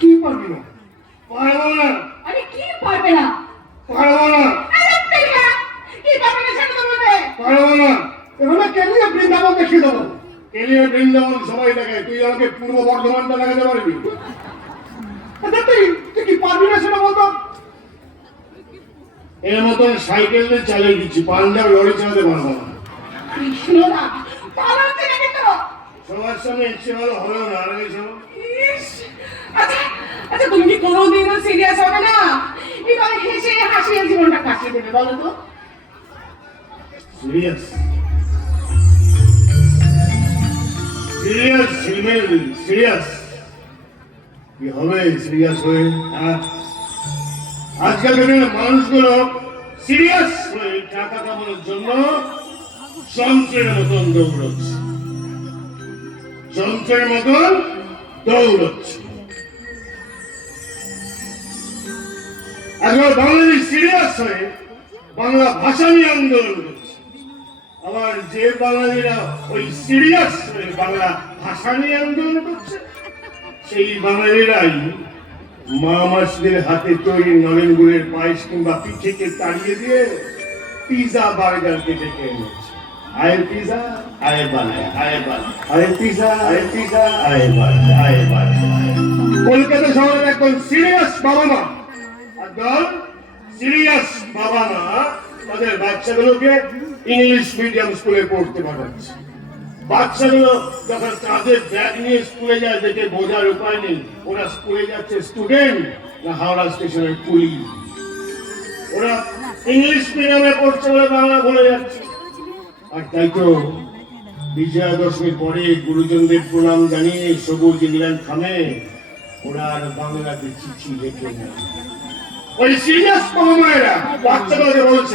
কি পারবি না? পারবো না। আরে কি পারবে না? পারবো না। কি পারবে না সেটা তো বলবে। পারবো না। এভাবে কেলিয়ে বৃন্দাবন দেখিয়ে দেবো। কেলিয়ে বৃন্দাবন সবাই দেখে, তুই আমাকে পূর্ব বর্ধমানটা দেখাতে পারবি? তুই কি পারবি না সেটা বলতো? এর মতন সাইকেল দিয়ে চালিয়ে দিচ্ছি, পাঞ্জাব লরি চালাতে পারবো না। কৃষ্ণ না পালাতে লাগে তো। সবার সামনে ইচ্ছে ভালো হলেও না। আর এই সব আচ্ছা আচ্ছা, তুমি কি কোনোদিনও সিরিয়াস হবে না? এবার হেসে হাসিয়ে জীবনটা কাটিয়ে দেবে বলো তো? সিরিয়াস সিরিয়াস সিরিয়াস কি হবে সিরিয়াস হয়ে? আজকাল মানুষগুলো সিরিয়াস হয়ে টাকা কামানোর জন্য যন্ত্রের মতন দৌড়চ্ছে, যন্ত্রের মতন দৌড়চ্ছে। আজকাল বাঙালি সিরিয়াস হয়ে বাংলা ভাষা নিয়ে আন্দোলন করছে, আবার যে বাঙালিরা ওই সিরিয়াস হয়ে বাংলা ভাষা নিয়ে আন্দোলন করছে সেই বাঙালিরাই মা মাসিদের হাতে তৈরি নলেন গুড়ের পায়েস কিংবা পিঠেকে তাড়িয়ে দিয়ে পিজা বার্গারকে ডেকে এনেছে। আয় পিজা আয় বার্গার, আয় বার্গার, আয় পিজা আয় পিজা, আয় বার্গার, আয় বার্গার। কলকাতা শহরের একজন সিরিয়াস বাবা মা, একদম সিরিয়াস বাবা মা তাদের বাচ্চাগুলোকে ইংলিশ মিডিয়াম স্কুলে পড়তে পাঠাচ্ছে। বাচ্চাগুলো যখন তাদের ব্যাগ নিয়ে স্কুলে যায় দেখে বোঝার উপায় নেই ওরা স্কুলে যাচ্ছে স্টুডেন্ট না হাওড়া স্টেশনের কুলি। ওরা ইংলিশ মিডিয়ামে পড়ছে বলে বাংলা ভুলে যাচ্ছে। আর তাই তো বিজয়া দশমীর পরে গুরুজনদের প্রণাম জানিয়ে সবুজ ইংল্যান্ড থামে, ওরা আর বাংলাতে চিঠি লেখে না। ওই সিরিয়াস বাবা মায়েরা বাচ্চাগুলোকে বলছে